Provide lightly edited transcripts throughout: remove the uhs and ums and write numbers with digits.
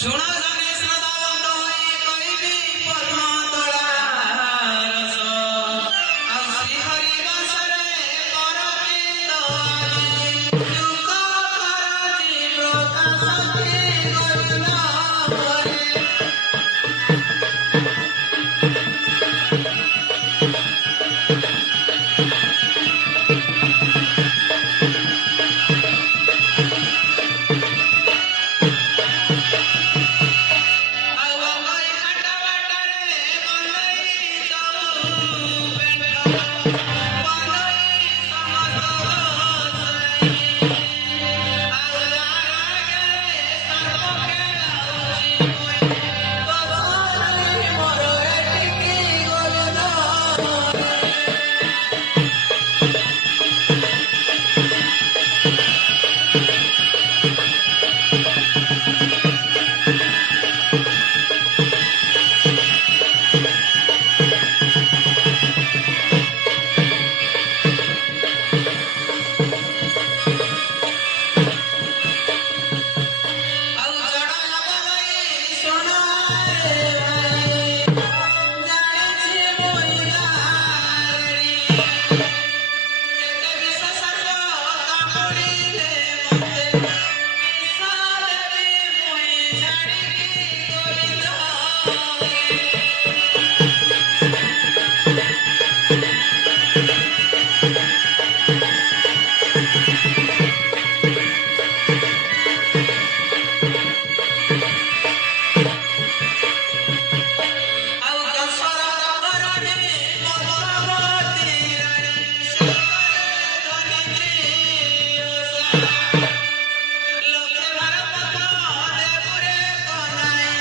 सुना जाने श्रद्धावंत होई कहबी पद्म तोला रस ଆଉ ଶ୍ରୀହରି ବାସରେ କରବି ତ ଆଜି ଯୁଗ କରତି ପ୍ରକାଶତି ଗରିଲା ହରେ ଆଉ ଅଙ୍ଗଇ ଘାଟ ବାଟରେ ବନ୍ଦେଇ ଦଉ ପେଣ୍ଠ ବନ୍ଦେଇ ସମସ୍ତ ସାଇ ଆଉ ଲାରାଗରେ ସର୍ବକେ ଲାଉଛି ମୁଇଁ ବସରେ ମୋର ଏଠିକି ଗଲୁନ ଆଉ ଜଡ଼ ଲଗାଇ ଶୁଣାରେ ଭାଇ ଜାଣିଛି ମୁଇଁ ଗାରେଡ଼ି କେତେ ବିଷ ସର୍ପ କାମୁଡ଼ିଲେ ମୋତେ ବିଷ ଦେବି ମୁଇଁ ଛାଡ଼ିକି ଗୋବିନ୍ଦ ଆଉ ଦଶର ଧରଣୀ ପଦ୍ମାବତୀ ରାଣୀ ଶିବରେ ଧରିତ୍ରୀ ଓଷା ଲକ୍ଷେ ବାର ପଦ୍ମ ଦେବୁରେ କନାଇ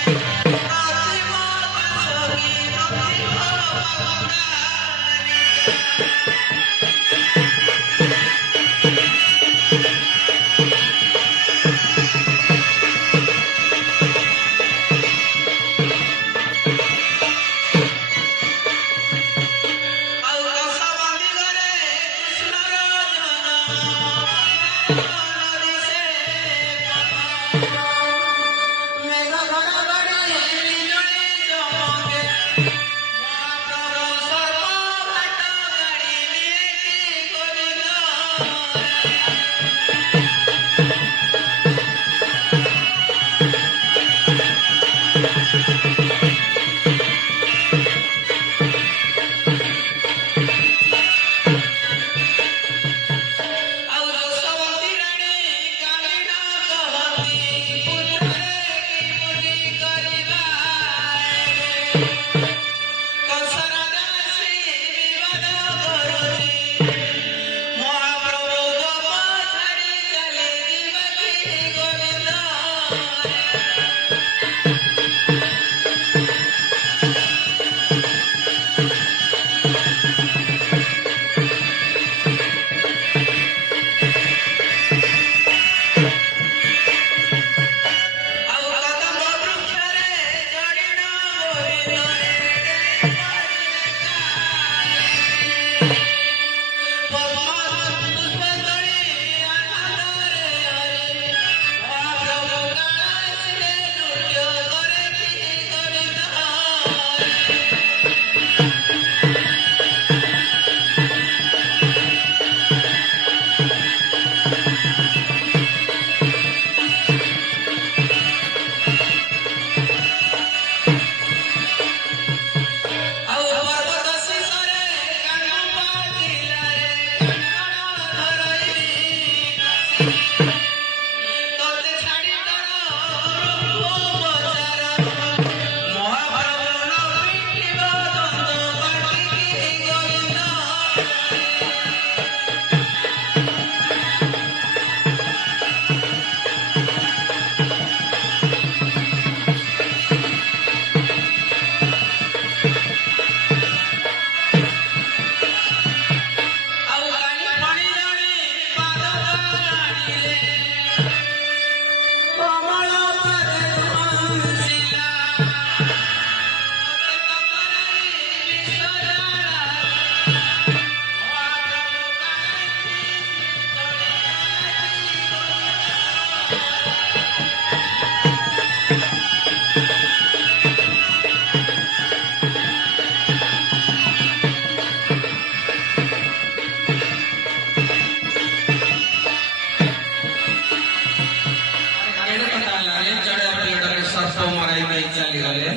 मराई नहीं चली गले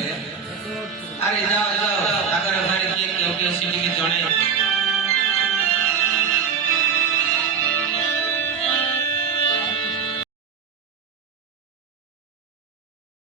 अरे जाओ